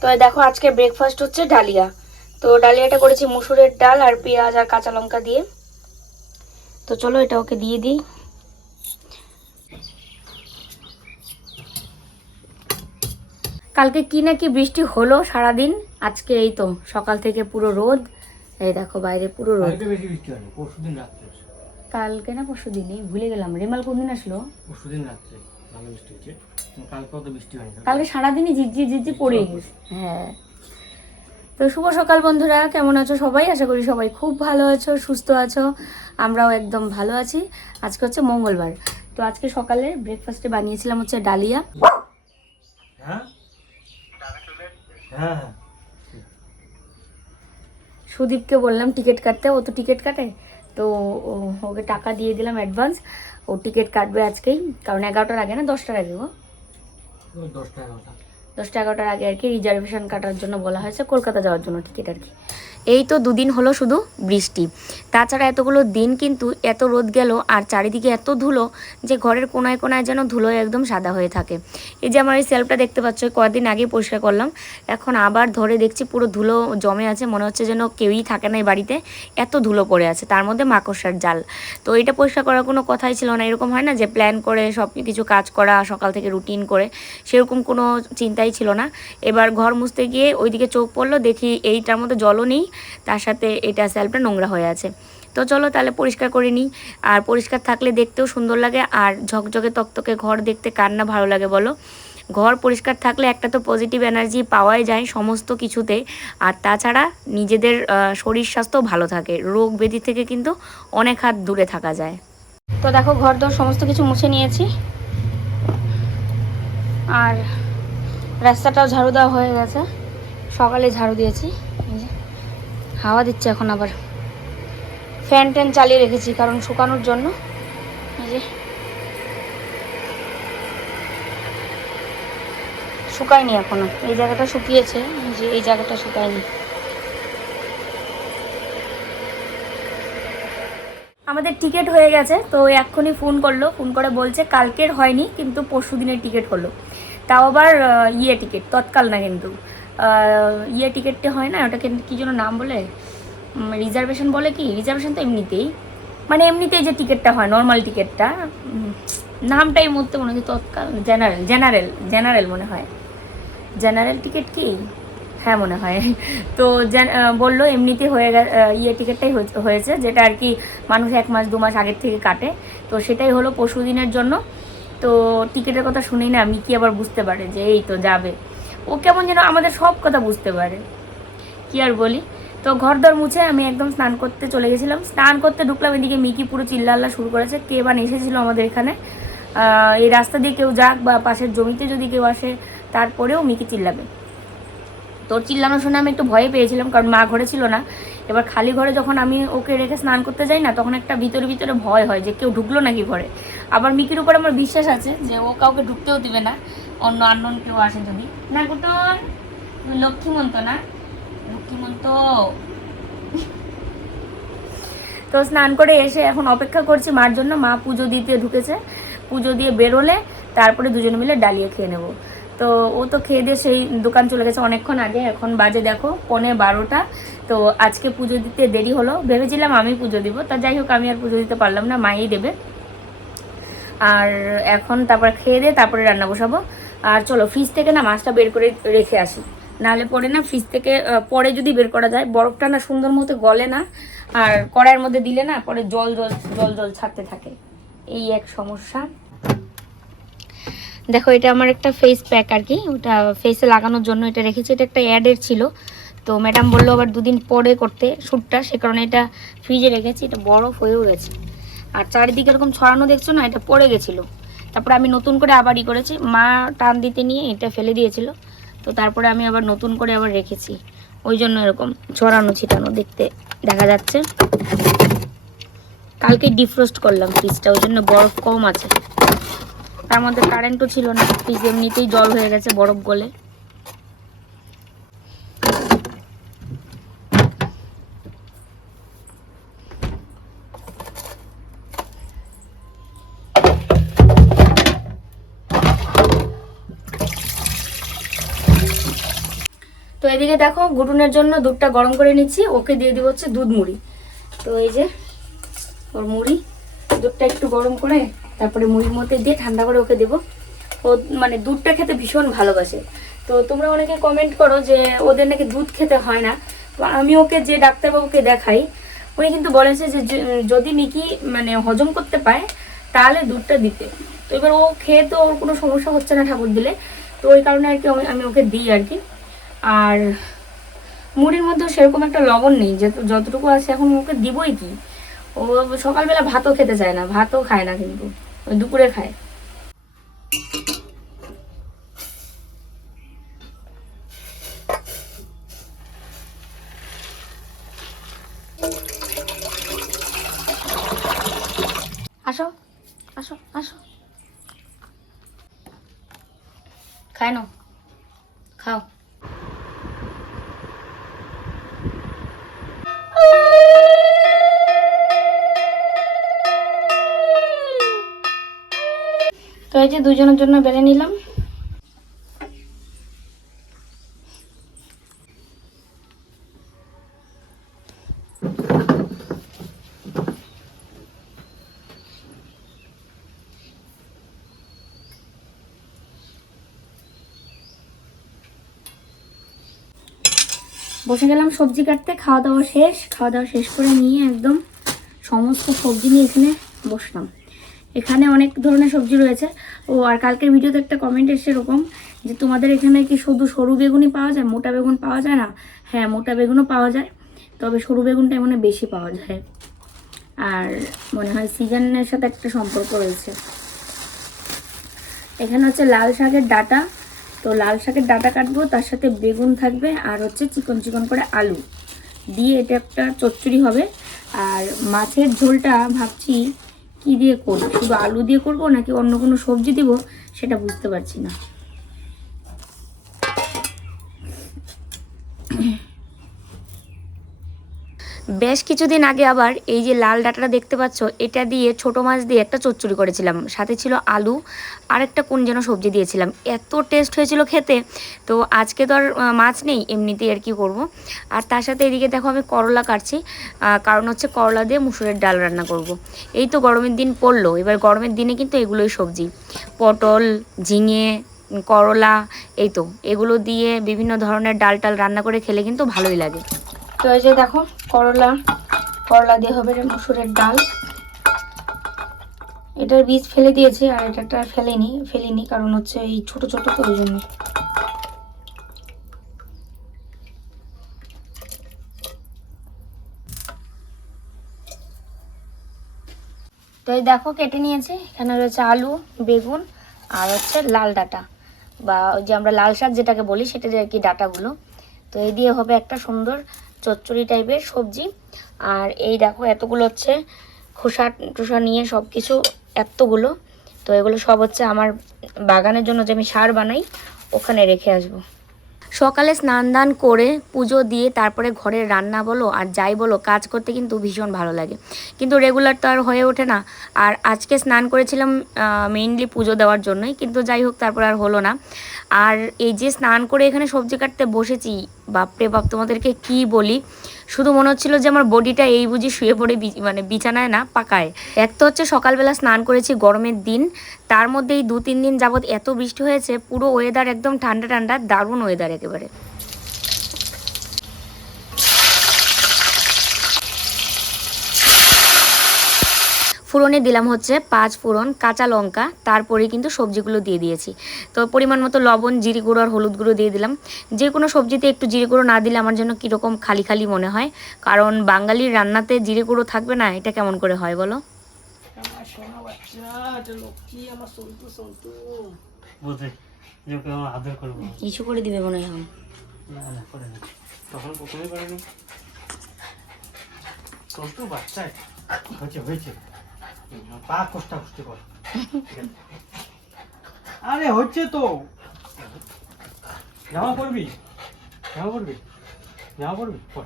তো দেখো আজকে ব্রেকফাস্ট হচ্ছে ডালিয়া। তো ডালিয়াটা করেছি মুসুরের ডাল আর পেঁয়াজ আর কাঁচা লঙ্কা দিয়ে। তো চলো এটা ওকে দিয়ে দিই। কালকে কি না কি বৃষ্টি হলো সারাদিন আজকে এই তো সকাল থেকে পুরো রোদ। এই দেখো বাইরে পুরো রোদ। কালকে না পরশু দিনই ভুলে গেলাম। রেমাল কোন দিন আসলো? পরশু দিন রাত্রে ভালো বৃষ্টি হয়েছে কালকে বৃষ্টি হয়নি। কালকে সারাদিনই ঝিঝি ঝিঝি পড়ে গেছে। হ্যাঁ। তো শুভ সকাল বন্ধুরা কেমন আছো সবাই? আশা করি সবাই খুব ভালো আছো সুস্থ আছো। আমরাও একদম ভালো আছি। আজকে হচ্ছে মঙ্গলবার। তো আজকে সকালে ব্রেকফাস্টে বানিয়েছিলাম হচ্ছে ডালিয়া। হ্যাঁ? হ্যাঁ হ্যাঁ। সুদীপকে বললাম টিকিট কাটতে ও তো টিকিট কাটে। তো ও- ওকে টাকা দিয়ে দিলাম অ্যাডভান্স ও টিকিট কাটবে আজকেই কারণ এগারোটার আগে না দশটার আগে ওই দশটা এগারোটা। দশটা এগারোটার আগে আর কি রিজার্ভেশন কাটার জন্য বলা হয়েছে। কলকাতা যাওয়ার জন্য টিকিট আর কি। এই তো দুদিন হলো শুধু বৃষ্টি। তাছাড়া এতগুলো দিন কিন্তু এত রোদ গেল আর চারিদিকে এত ধুলো যে ঘরের কোনায় কোনায় যেন ধুলো একদম সাদা হয়ে থাকে। এই যে আমার এই সেলফটা দেখতে পাচ্ছ কয়েকদিন আগে পরিষ্কার করলাম। এখন আবার ধরে দেখছি পুরো ধুলো জমে আছে, মনে হচ্ছে যেন কেউই থাকে না এই বাড়িতে। এত ধুলো পড়ে আছে, তার মধ্যে মাকড়সার জাল। তো এটা পরিষ্কার করার কোনো কথাই ছিল না। এরকম হয় না যে প্ল্যান করে সব কিছু কাজ করা, সকাল থেকে রুটিন করে, সেরকম কোনো চিন্তাই ছিল না। এবার ঘর মুছতে গিয়ে ওইদিকে চোখ পড়ল, দেখি এইটার মধ্যে জলও নেই। তার সাথে এটা স্যালফটা নোংরা হয়ে আছে। তো চলো তাহলে পরিষ্কার করে নিই। আর পরিষ্কার থাকলে দেখতেও সুন্দর লাগে, আর ঝকঝকে তকতকে ঘর দেখতে কার না ভালো লাগে বলো। ঘর পরিষ্কার থাকলে একটা তো পজিটিভ এনার্জি পাওয়াই যায় সমস্ত কিছুতে। আর তাছাড়া নিজেদের শরীর স্বাস্থ্য ভালো থাকে। রোগ ব্যাধি থেকে কিন্তু অনেক হাত দূরে থাকা যায়। তো দেখো ঘর দর সমস্ত কিছু মুছে নিয়েছি। আর রাস্তাটাও ঝাড়ু দেওয়া হয়ে গেছে। সকালে ঝাড়ু দিয়েছি। হাওয়া দিচ্ছে এখন আবার। ফ্যান ট্যান চালিয়ে রেখেছি কারণ শুকানোর জন্য। যে। শুকায়নি এখনও। এই জায়গাটা শুকিয়েছে। যে, এই জায়গাটা শুকায়নি। আমাদের টিকিট হয়ে গেছে, তো এক্ষুনি ফোন করল। ফোন করে বলছে কালকের হয়নি, কিন্তু পরশু দিনের টিকিট হলো। তাও আবার ইয়ে টিকিট, তৎকাল না কিন্তু। ইয়ে টিকিটটা হয় না, ওটাকে কী যেন নাম বলে? রিজার্ভেশন বলে কি? রিজার্ভেশন তো এমনিতেই। মানে এমনিতেই যে টিকিটটা হয় নর্মাল টিকিটটা নামটাই মধ্যে মনে হচ্ছে তৎকাল জেনারেল জেনারেল জেনারেল মনে হয়। জেনারেল টিকিট কি? হ্যাঁ মনে হয়। তো বলল এমনিতে হয়ে গে ইয়ে টিকিটটাই হয়েছে- হয়েছে, যেটা আর কি মানুষ এক মাস, দু মাস আগের থেকে কাটে। তো সেটাই হলো পরশু দিনের জন্য। তো টিকিটের কথা শুনেই না, মিকি আবার বুঝতে পারে যে এই তো যাবে। ও কেমন যেন আমাদের সব কথা বুঝতে পারে। কি আর বলি? তো ঘর দর মুছে আমি একদম স্নান করতে চলে গেছিলাম। স্নান করতে ঢুকলাম, এদিকে মিকি পুরো চিল্লাল্লা শুরু করেছে, কে বা এসেছিল আমাদের এখানে। এই রাস্তা দিয়ে কেউ যাক বা পাশের জমিতে যদি কেউ আসে, তারপরেও মিকি চিল্লাবে। তোর চিল্লানো শুনে আমি একটু ভয়ে পেয়েছিলাম, কারণ মা ঘরে ছিল না। এবার খালি ঘরে যখন আমি ওকে রেখে স্নান করতে যাই না, তখন একটা ভিতরে ভিতরে ভয় হয় যে কেউ ঢুকলো নাকি ঘরে। আবার মিকির উপর আমার বিশ্বাস আছে যে ও কাউকে ঢুকতেও দিবে না। অন্য আননোন কেউ আসে যদি। না তুমি লক্ষ্মীমন্ত না? লক্ষ্মীমন্ত তো স্নান করে এসে এখন অপেক্ষা করছি, মার জন্য। মা পুজো দিতে ঢুকেছে। পুজো দিয়ে বেরোলে তারপরে দুজনে মিলে ডালিয়ে খেয়ে নেব। তো ও তো খেয়ে দিয়ে সেই দোকান চলে গেছে অনেকক্ষণ আগে। এখন বাজে দেখো পনে বারোটা। তো আজকে পুজো দিতে দেরি হলো। ভেবেছিলাম আমি পুজো দিব। তা যাই হোক, আমি আর পুজো দিতে পারলাম না, মাই দেবে। আর এখন তারপর খেয়ে দিয়ে তারপরে রান্না বসাবো। আর চলো ফ্রিজ থেকে না মাছটা বের করে রেখে আসি। নাহলে পরে না ফ্রিজ থেকে পরে যদি বের করা যায়, বরফটা না সুন্দর মতো গলে না, আর কড়াইয়ের মধ্যে দিলে না পরে জল জল জল জল ছাড়তে থাকে। এই এক সমস্যা। দেখো, এটা আমার একটা ফেস প্যাক আর কি। ওটা ফেসে লাগানোর জন্য এটা রেখেছি। এটা একটা অ্যাডের ছিল। তো ম্যাডাম বলল আবার দুদিন পরে করতে শ্যুটটা সে কারণে এটা ফ্রিজে রেখেছি। এটা বরফ হয়েও গেছে। আর চারিদিকে এরকম ছড়ানো দেখছ না? এটা পড়ে গেছিল। তারপরে আমি নতুন করে আবার ই করেছি। মা টান দিতে নিয়ে এটা ফেলে দিয়েছিল। তো তারপরে আমি আবার নতুন করে আবার রেখেছি। ওই জন্য এরকম ছড়ানো, ছিটানো দেখতে দেখা যাচ্ছে। কালকে ডিফ্রোস্ট করলাম ফ্রিজটা ওই জন্য বরফ কম আছে। তার মধ্যে কারেন্টও ছিল না ফ্রিজ এমনিতেই জল হয়ে গেছে বরফ গলে। দেখো, গুটুনের জন্য দুধটা গরম করে নিচ্ছি। ওকে দিয়ে দিব হচ্ছে দুধ মুড়ি। তো এই যে, ওর মুড়ি, দুধটা একটু গরম করে তারপরে মুড়ির মধ্যে দিয়ে ঠান্ডা করে ওকে দেবো। ও মানে দুধটা খেতে ভীষণ ভালোবাসে। তো তোমরা অনেকে কমেন্ট করো যে, ওদের নাকি দুধ খেতে হয় না। আমি ওকে যে ডাক্তারবাবুকে দেখাই, উনি কিন্তু বলেছে যে যদি মিকি মানে হজম করতে পায়, তাহলে দুধটা দিতে। তো এবার ও খেয়ে তো ওর কোনো সমস্যা হচ্ছে না ঠাকুর দিলে। তো ওই কারণে আর কি আমি ওকে দিই আর কি। আর মুড়ির মধ্যেও সেরকম একটা লবণ নেই, যে যতটুকু আছে এখন ওকে দিবই কি? ও সকালবেলা ভাতও খেতে চায় না, ভাতও খায় না কিন্তু, ওই দুপুরে খায়। আসো আসো আসো। খায় না খাও। তো এই যে দুজনের জন্য বেড়ে নিলাম। বসে গেলাম সবজি কাটতে, খাওয়া দাওয়া শেষ। খাওয়া দাওয়া শেষ করে নিয়ে একদম সমস্ত সবজি নিয়ে এখানে বসলাম। এখানে অনেক ধরনের সবজি রয়েছে। ও, আর কালকের ভিডিওতে একটা কমেন্ট এসে এরকম যে, তোমাদের এখানে কি শুধু সরু বেগুনই পাওয়া যায়? মোটা বেগুন পাওয়া যায় না? হ্যাঁ মোটা বেগুনও পাওয়া যায়, তবে সরু বেগুনটা মনে বেশি পাওয়া যায়। আর মনে হয় সিজনের সাথে একটা সম্পর্ক রয়েছে। এখানে হচ্ছে লাল শাকের ডাটা। তো লাল শাকের ডাটা কাটবো, তার সাথে বেগুন থাকবে আর হচ্ছে চিকন চিকন করে আলু। দিয়ে এটা একটা চচ্চড়ি হবে। আর মাছের ঝোলটা ভাবছি কি দিয়ে করব? শুধু আলু দিয়ে করব নাকি অন্য কোনো সবজি দিব? সেটা বুঝতে পারছি না। বেশ কিছুদিন আগে আবার এই যে লাল ডাটাটা দেখতে পাচ্ছ, এটা দিয়ে ছোট মাছ দিয়ে একটা চচ্চড়ি করেছিলাম। সাথে ছিল আলু আর একটা কোন যেন সবজি দিয়েছিলাম। এত টেস্ট হয়েছিল খেতে, তো আজকে তো আর মাছ নেই, এমনিতেই আর কি করব। আর তার সাথে এদিকে দেখো আমি করলা কাটছি কারণ হচ্ছে করলা দিয়ে মুসুরের ডাল রান্না করব। এই তো গরমের দিন পড়ল, এবার গরমের দিনে কিন্তু এগুলোই সবজি। পটল, ঝিঙে, করলা, এই তো, এগুলো দিয়ে বিভিন্ন ধরনের ডাল টাল রান্না করে খেলে কিন্তু ভালোই লাগে। তো এই যে দেখো, করলা করলা দিয়ে হবে মসুরের ডাল। এটার বীজ ফেলে দিয়েছি আর এটাটা ফেলেনি, ফেলিনি কারণ হচ্ছে এই ছোট ছোট তো ওই জন্য তো এই দেখো, কেটে নিয়েছি। এখানে রয়েছে আলু, বেগুন আর হচ্ছে লাল ডাটা বা ওই যে আমরা লাল শাক যেটাকে বলি, সেটা আর কি ডাটাগুলো। তো এই দিয়ে হবে একটা সুন্দর চচ্চড়ি টাইপের সবজি। আর এই দেখো এতগুলো হচ্ছে খোসা টোসা নিয়ে সব কিছু এতগুলো। তো এগুলো সব হচ্ছে আমার বাগানের জন্য যে আমি সার বানাই, ওখানে রেখে আসব। সকালে স্নান দান করে পুজো দিয়ে তারপরে ঘরের রান্না বলো আর যাই বলো, কাজ করতে কিন্তু ভীষণ ভালো লাগে। কিন্তু রেগুলার তো আর হয়ে ওঠে না। আর আজকে স্নান করেছিলাম মেইনলি পুজো দেওয়ার জন্যই। কিন্তু যাই হোক, তারপর আর হলো না। আর এই যে স্নান করে এখানে সবজি কাটতে বসেছি, বাপরে বাপ, তোমাদেরকে কি বলি? শুধু মনে হচ্ছিল যে আমার বডিটা এই বুঝি শুয়ে পড়ে মানে বিছানায় না, পাকায়। এক তো হচ্ছে সকালবেলা স্নান করেছি গরমের দিন, তার মধ্যে এই দু তিন দিন যাবৎ এত বৃষ্টি হয়েছে, পুরো ওয়েদার একদম ঠান্ডা ঠান্ডা, দারুণ ওয়েদার একেবারে। ফোড়নে দিলাম হচ্ছে পাঁচ ফোড়ন কাঁচা লঙ্কা তারপরে কিন্তু সবজিগুলো দিয়ে দিয়েছি। তো পরিমাণ মতো লবণ জিরে গুঁড়ো আর হলুদ গুঁড়ো দিয়ে দিলাম। যে কোনো সবজিতে একটু জিরে গুঁড়ো না দিলে আমার জন্য কীরকম খালি খালি মনে হয়। কারণ বাঙালির রান্নাতে জিরে গুঁড়ো থাকবে না এটা কেমন করে হয় বলো? আমার সোনা বাচ্চা এটা লক্ষ্মী আমার সন্তু সন্তু বলছে যে ওকে আমার আদর করব। কিছু করে দিবে মনে হয়। না না করে না। তখন প্রথমে করেনি সন্তু বাচ্চা হয়েছে হয়েছে। পা কষ্টা কষ্ট কর আরে হচ্ছে তো। জামা পরবি? জামা পরবি? জামা পরবি? পর।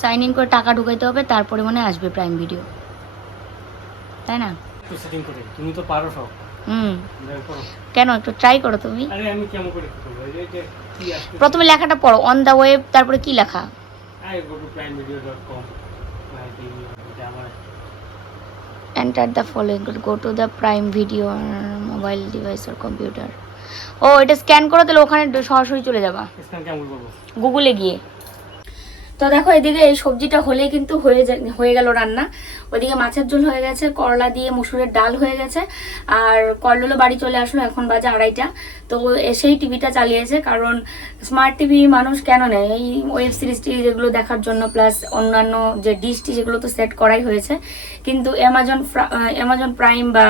সাইন ইন করে টাকা ঢুকাইতে হবে তারপরে মনে হয় আসবে প্রাইম ভিডিও তাই না? তুমি তো পারো সব। হুম। কেন একটু ট্রাই করো তুমি। আরে প্রথমে লেখাটা পড়ো অন দ্য ওয়েব তারপরে কি লেখা? Enter the following go to the prime video mobile device or computer ও এটা স্ক্যান করো তাহলে ওখানে সরাসরি চলে যাবা। গুগলে গিয়ে। তো দেখো এদিকে এই সবজিটা হলেই কিন্তু হয়ে হয়ে গেল রান্না। ওদিকে মাছের ঝোল হয়ে গেছে, করলা দিয়ে মুসুরের ডাল হয়ে গেছে, আর কল্লোলো বাড়ি চলে আসলো এখন বাজে আড়াইটা। তো এসেই টিভিটা চালিয়েছে, কারণ স্মার্ট টিভি মানুষ কেন নেয়? এই ওয়েব সিরিজ টিরিজ এগুলো দেখার জন্য প্লাস অন্যান্য যে ডিশ টিশ এগুলো তো সেট করাই হয়েছে। কিন্তু অ্যামাজন অ্যামাজন প্রাইম বা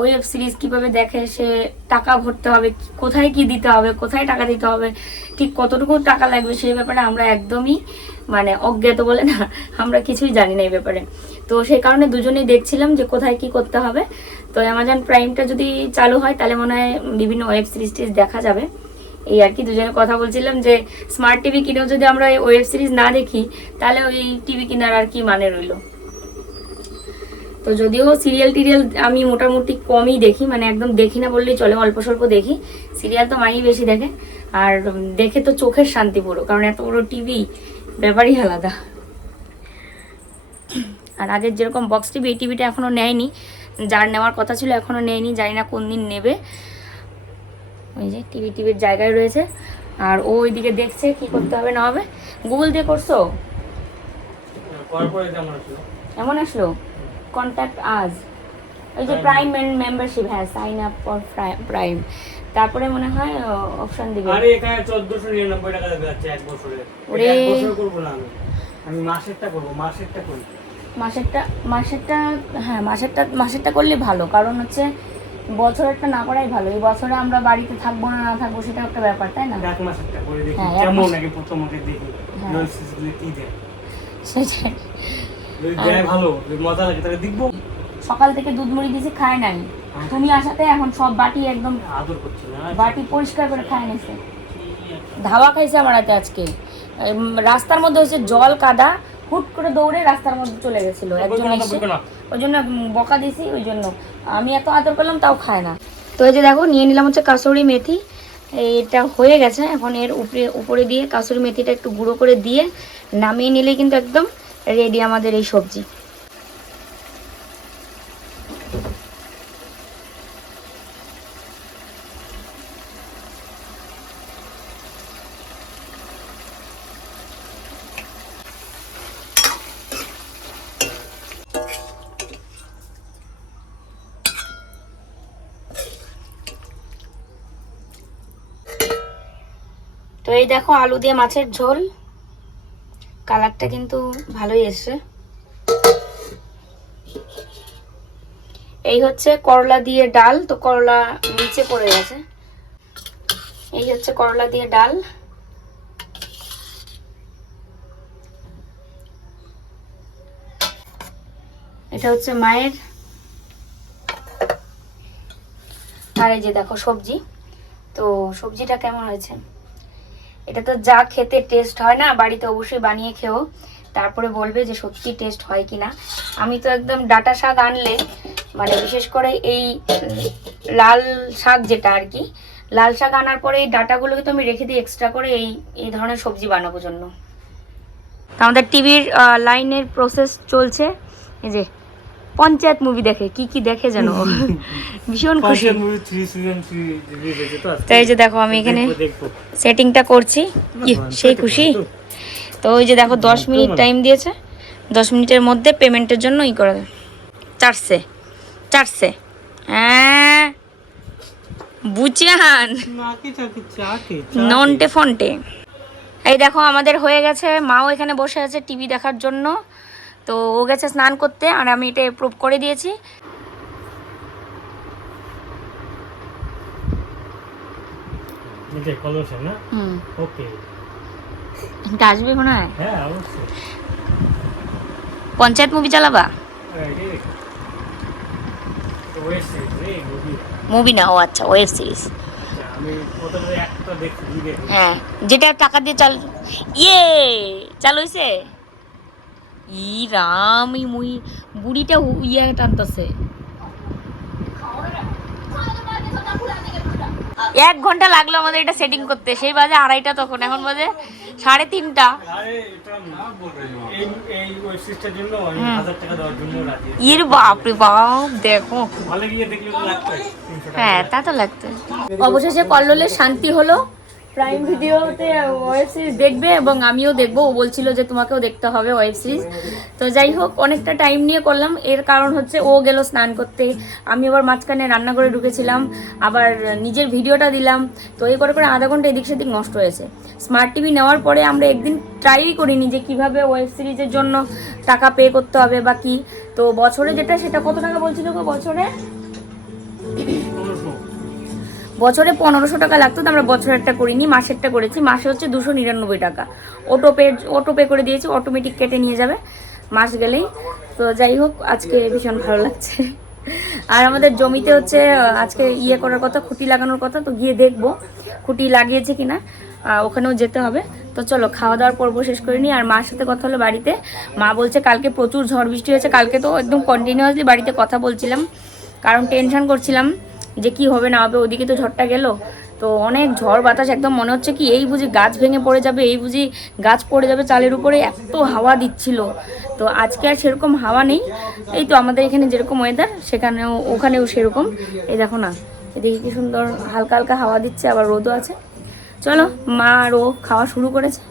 ওয়েব সিরিজ কীভাবে দেখে সে টাকা ভরতে হবে, কোথায় কি দিতে হবে, কোথায় টাকা দিতে হবে, ঠিক কতটুকু টাকা লাগবে সেই ব্যাপারে আমরা একদমই মানে অজ্ঞাত বলে না, আমরা কিছুই জানি না এই ব্যাপারে। তো সেই কারণে দুজনেই দেখছিলাম যে কোথায় কি করতে হবে। তো অ্যামাজন প্রাইমটা যদি চালু হয়, তাহলে মনে হয় বিভিন্ন ওয়েব সিরিজ টিরিজ দেখা যাবে। এই আর কি, দুজনে কথা বলছিলাম যে স্মার্ট টিভি কিনেও যদি আমরা ওয়েব সিরিজ না দেখি, তাহলে ওই টিভি কেনার আর কি মানে রইল। তো যদিও সিরিয়াল টিরিয়াল আমি মোটামুটি কমই দেখি মানে একদম দেখি না বললেই চলে, অল্প স্বল্প দেখি। সিরিয়াল তো মাই বেশি দেখে। আর দেখে তো চোখের শান্তি পুরো, কারণ এত বড় টিভি ব্যাপারই আলাদা। আর আগের যেরকম বক্স টিভি এই টিভিটা এখনও নেয়নি। যার নেওয়ার কথা ছিল এখনও নেয়নি জানি না কোন দিন নেবে। ওই যে টিভি টিভির জায়গায় রয়েছে। আর ও ওইদিকে দেখছে কি করতে হবে না হবে। গুগল দিয়ে করছ? এমন আসলো। কন্ট্যাক্ট আজ ওই যে প্রাইম মেম্বারশিপ হ্যাঁ সাইন আপ ফর প্রাইম তারপরে মনে হয় অপশন দিবে। আরে এখানে চোদ্দশো নিরানব্বই টাকা দেখাচ্ছে এক বছরে। ওরে। এক বছর করব না আমি। আমি মাসেরটা করব মাসেরটা করি। মাসেরটা মাসেরটা হ্যাঁ মাসেরটা মাসেরটা করলে ভালো। কারণ হচ্ছে বছরেরটা না করাই ভালো। এই বছরে আমরা বাড়িতে থাকব না না থাকব সেটা একটা ব্যাপার তাই না? এক মাসেরটা করে দেখি হ্যাঁ, কেমন নাকি প্রথমতে দেখি। হ্যাঁ। কি দেয়? সেটাই। ভালো মজা লাগে তাহলে দেখব। সকাল থেকে দুধ মুড়ি দিয়েছি খায় নাই। তুমি আসাতে এখন সব বাটি একদম না বাটি পরিষ্কার করে খায় নিছে। ধাওয়া খাইছে আমার হাতে আজকে। রাস্তার মধ্যে হচ্ছে জল কাদা হুট করে দৌড়ে রাস্তার মধ্যে চলে গেছিল। একজন ওই জন্য বকা দিয়েছি ওই জন্য। আমি এত আদর করলাম তাও খায় না। তো এই যে দেখো নিয়ে নিলাম হচ্ছে কাসুরি মেথি। এটা হয়ে গেছে এখন এর উপরে উপরে দিয়ে কাসুরি মেথিটা একটু গুঁড়ো করে দিয়ে নামিয়ে নিলে কিন্তু একদম রেডি আমাদের এই সবজি। তো এই দেখো আলু দিয়ে মাছের ঝোল। কালারটা কিন্তু ভালোই এসছে। এই হচ্ছে করলা দিয়ে ডাল। তো করলা নিচে পড়ে গেছে। এই হচ্ছে করলা দিয়ে ডাল। এটা হচ্ছে মায়ের। আর এই যে দেখো সবজি। তো সবজিটা কেমন হয়েছে? এটা তো যা খেতে টেস্ট হয় না, বাড়িতে অবশ্যই বানিয়ে খেও। তারপরে বলবে যে সত্যি টেস্ট হয় কিনা। আমি তো একদম ডাটা শাক আনলে মানে বিশেষ করে এই লাল শাক যেটা আর কি, লাল শাক আনার পরে এই ডাটাগুলোকে তো আমি রেখে দিই এক্সট্রা করে এই এই ধরনের সবজি বানাবো জন্য। আমাদের টিভির লাইনের প্রসেস চলছে। এই যে পঞ্চায়েত মুভি দেখে কি কি দেখে যেন? ভীষণ খুশি। থ্রি সিজন থ্রি রিলিজ হয়েছে তো এই যে দেখো আমি এখানে সেটিংটা করছি। ইয়ে, সেই খুশি। তো ওই যে দেখো দশ মিনিট টাইম দিয়েছে। দশ মিনিটের মধ্যে পেমেন্টের জন্য ই করে। চারশে। চারশে। হ্যাঁ। বুচিয়ান ননটে ফন্টে এই দেখো আমাদের হয়ে গেছে। মাও এখানে বসে আছে টিভি দেখার জন্য। তো ও গেছে স্নান করতে আর আমি এটা প্রুভ করে দিয়েছি। আসবে মনে হয়? হ্যাঁ পঞ্চায়েত মুভি চালাবা? সিরিজ মুভি মুভি না ও আচ্ছা ওয়েব সিরিজ দুই দেখি। হ্যাঁ যেটা টাকা দিয়ে চাল ইয়ে চালু হয়েছে ই রাম মুই বুড়িটা ইয়ে টানতেছে। এক ঘণ্টা লাগল আমাদের এটা সেটিং করতে। সেই বাজে আড়াইটা তখন এখন বাজে সাড়ে তিনটা। আরে এটা এই এই ওয়েব সিরিজটার জন্য আমি হাজার টাকা দেওয়ার জন্য রাজি আছি। ইয়ের বাপরে বাপ দেখো হ্যাঁ তা তো লাগতো। অবশেষে কল্লোলের শান্তি হলো। প্রাইম ভিডিওতে ওয়েব সিরিজ দেখবে এবং আমিও দেখব। ও বলছিল যে তোমাকেও দেখতে হবে ওয়েব সিরিজ তো যাই হোক, অনেকটা টাইম নিয়ে করলাম। এর কারণ হচ্ছে ও গেল স্নান করতে। আমি আবার মাঝখানে রান্না করে ঢুকেছিলাম। আবার নিজের ভিডিওটা দিলাম। তো এই করে করে আধা ঘণ্টা এদিক সেদিক নষ্ট হয়েছে। স্মার্ট টিভি নেওয়ার পরে আমরা একদিন ট্রাই করিনি যে কীভাবে ওয়েব সিরিজের জন্য টাকা পে করতে হবে বা কি। তো বছরে যেটা সেটা কত টাকা বলছিল গো বছরে। বছরে পনেরোশো টাকা লাগতো, তো আমরা বছরেরটা করিনি, মাসেরটা করেছি। মাসে হচ্ছে দুশো নিরানব্বই টাকা। অটো পে অটো পে করে দিয়েছি অটোমেটিক কেটে নিয়ে যাবে, মাস গেলেই। তো যাই হোক, আজকে ভীষণ ভালো লাগছে। আর আমাদের জমিতে হচ্ছে আজকে ইয়ে করার কথা, খুঁটি লাগানোর কথা, তো গিয়ে দেখব খুঁটি লাগিয়েছে কিনা। ওখানেও যেতে হবে। তো চলো খাওয়া দাওয়ার পর্ব শেষ করে নিই। আর মার সাথে কথা হলো বাড়িতে। মা বলছে, কালকে প্রচুর ঝড় বৃষ্টি হয়েছে, কালকে তো একদম কন্টিনিউয়াসলি বাড়িতে কথা বলছিলাম। কারণ টেনশন করছিলাম। যে কি হবে না হবে, ওদিকে তো ঝড়টা গেল। তো অনেক ঝড় বাতাস, একদম মনে হচ্ছে কি এই বুঝি গাছ ভেঙে পড়ে যাবে, এই বুঝি গাছ পড়ে যাবে চালের উপরে, এত হাওয়া দিচ্ছিল। তো আজকে আর সেরকম হাওয়া নেই। এই তো আমাদের এখানে যেরকম ওয়েদার সেখানেও, ওখানেও সেরকম। এই দেখো না, এদিকে কি সুন্দর হালকা হালকা হাওয়া দিচ্ছে, আবার রোদও আছে। চলো, মা আর ও খাওয়া শুরু করেছে।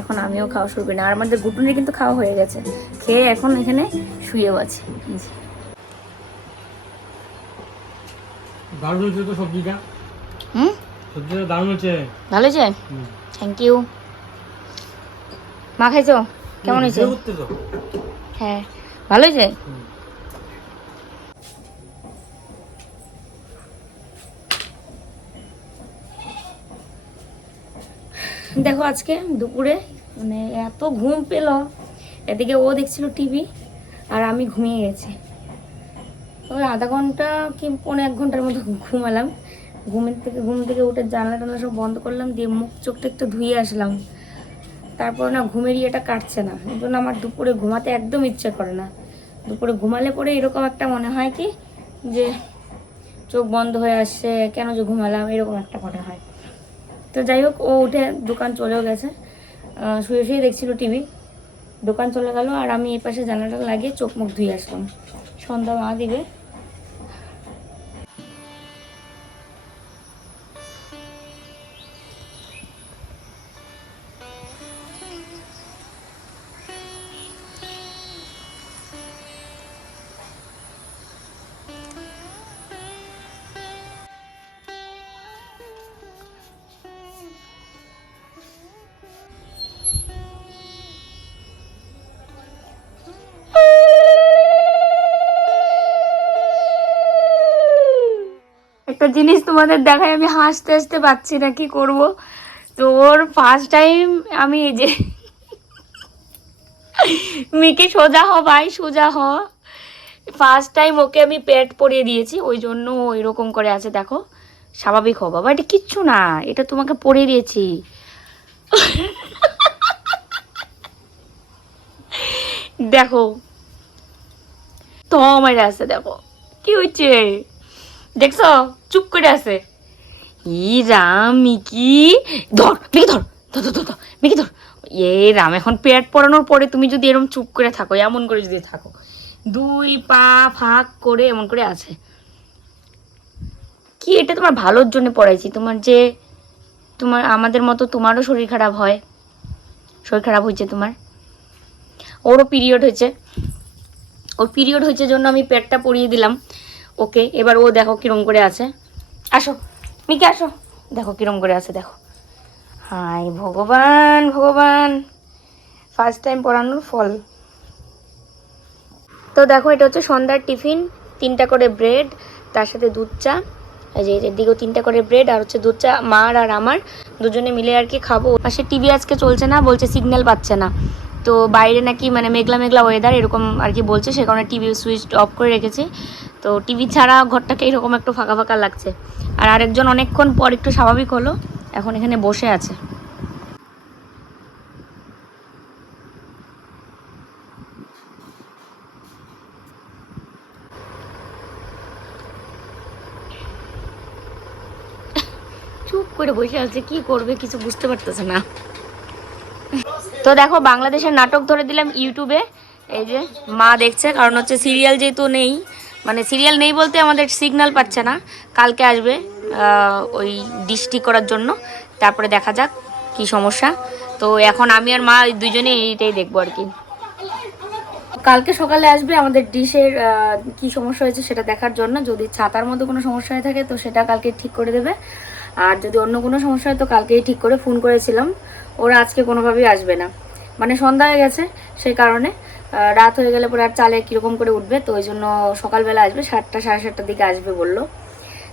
এখন আমিও খাওয়া শুরু করি। না, আর আমাদের গুটুনির কিন্তু খাওয়া হয়ে গেছে। খেয়ে এখন এখানে শুয়েও আছে এই যে। দারুণ তো সবজিটা? হুম? সবজিটা দারুণ ভালো হয়েছে? থ্যাংক ইউ মা খাইছো? কেমন হয়েছে? হ্যাঁ। ভালো হয়েছে? দেখো আজকে দুপুরে মানে এত ঘুম পেল। এদিকে ও দেখছিল টিভি আর আমি ঘুমিয়ে গেছি। ওই আধা ঘণ্টা কি পৌনে এক ঘণ্টার মতো ঘুমালাম। ঘুমের থেকে, ঘুম থেকে উঠে জানলা টানলা সব বন্ধ করলাম, দিয়ে মুখ চোখটা একটু ধুয়ে আসলাম। তারপর না ঘুমের ইয়েটা কাটছে না, এই জন্য আমার দুপুরে ঘুমাতে একদম ইচ্ছে করে না। দুপুরে ঘুমালে পরে এরকম একটা মনে হয় কি, যে চোখ বন্ধ হয়ে আসছে, কেন যে ঘুমালাম, এরকম একটা মনে হয়। তো যাই হোক, ও উঠে দোকান চলেও গেছে। শুয়ে শুয়ে দেখছিল টিভি। দোকান চলে গেল, আর আমি এই পাশে জানালাটা লাগিয়ে চোখ মুখ ধুয়ে আসলাম। সন্ধ্যা মা দিবে। জিনিস তোমাদের দেখায় আমি হাসতে হাসতে পাচ্ছি না, কি করব? তো ওর ফার্স্ট টাইম আমি এই যে মিকি, সোজা হ ভাই, সোজা হ। ফার্স্ট টাইম ওকে আমি পেট পরিয়ে দিয়েছি, ওই জন্য ও এরকম করে আছে, দেখো। স্বাভাবিক হো বাবা, এটা কিচ্ছু না, এটা তোমাকে পরিয়ে দিয়েছি। দেখো, তো আমার আছে দেখো। কি হচ্ছে দেখছ? চুপ করে আছে। ই রাম মিকি ধর মিকি ধর ধর ধর ধর, মিকি ধর। এ রাম এখন পেট পড়ানোর পরে তুমি যদি এরকম চুপ করে থাকো এমন করে যদি থাকো। দুই পা ফাঁক করে এমন করে আছে। কি এটা তোমার ভালোর জন্য পড়াইছি? তোমার যে তোমার আমাদের মতো তোমারও শরীর খারাপ হয়। শরীর খারাপ হয়েছে তোমার। ওরও পিরিয়ড হয়েছে। ওর পিরিয়ড হয়েছে জন্য আমি পেটটা পরিয়ে দিলাম। ওকে, এবার ও দেখো কিরম করে আছে। আসো, মিকে, আসো। দেখো কিরম করে আছে, দেখো। হাই ভগবান ভগবান। ফার্স্ট টাইম পড়ানোর ফল। তো দেখো, এটা হচ্ছে সন্ধ্যার টিফিন, তিনটা করে ব্রেড তার সাথে দুধ চা। এই যে এর দিকেও তিনটা করে ব্রেড আর হচ্ছে দুধ চা, মার আর আমার। দুজনে মিলে আর কি খাব। পাশে টিভি আজকে চলছে না, বলছে সিগন্যাল পাচ্ছে না। তো বাইরে নাকি মানে মেঘলা মেঘলা ওয়েদার এরকম আর কি বলছে, সে কারণে টিভি সুইচ অফ করে রেখেছি। তো টিভি ছাড়া ঘরটাকে এরকম একটু ফাঁকা ফাঁকা লাগছে। আর আরেকজন অনেকক্ষণ পর একটু স্বাভাবিক হলো, এখন এখানে বসে আছে। চুপ করে বসে আছে, কি করবে কিছু বুঝতে পারতেছে না। তো দেখো, বাংলাদেশের নাটক ধরে দিলাম ইউটিউবে, এই যে মা দেখছে, কারণ হচ্ছে সিরিয়াল যেহেতু নেই মানে সিরিয়াল নেই বলতে আমাদের সিগন্যাল পাচ্ছে না। কালকে আসবে ওই ডিস্টি করার জন্য। তারপরে দেখা যাক কি সমস্যা। তো এখন আমি আর মা দুজনে এইটাই দেখব আর কি। কালকে সকালে আসবে আমাদের ডিশের কি সমস্যা হয়েছে সেটা দেখার জন্য। যদি ছাতার মধ্যে কোনো সমস্যা হয়ে থাকে তো সেটা কালকে ঠিক করে দেবে। আর যদি অন্য কোনো সমস্যা হয় তো কালকেই ঠিক করে ফোন করেছিলাম। ওরা আজকে কোনোভাবেই আসবে না। মানে সন্ধ্যা হয়ে গেছে সেই কারণে। রাত হয়ে গেলে পরে আর চালে কীরকম করে উঠবে? তো ওই জন্য সকালবেলা আসবে, সাতটা, সাড়ে সাতটার দিকে আসবে বলল।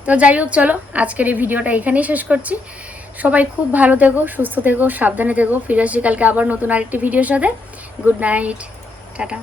তো যাই হোক, চলো, আজকের এই ভিডিওটা এখানেই শেষ করছি। সবাই খুব ভালো থেকো, সুস্থ থেকো, সাবধানে থেকো। ফিরে আসছি কালকে আবার নতুন আরেকটি ভিডিওর সাথে। Good night, tata.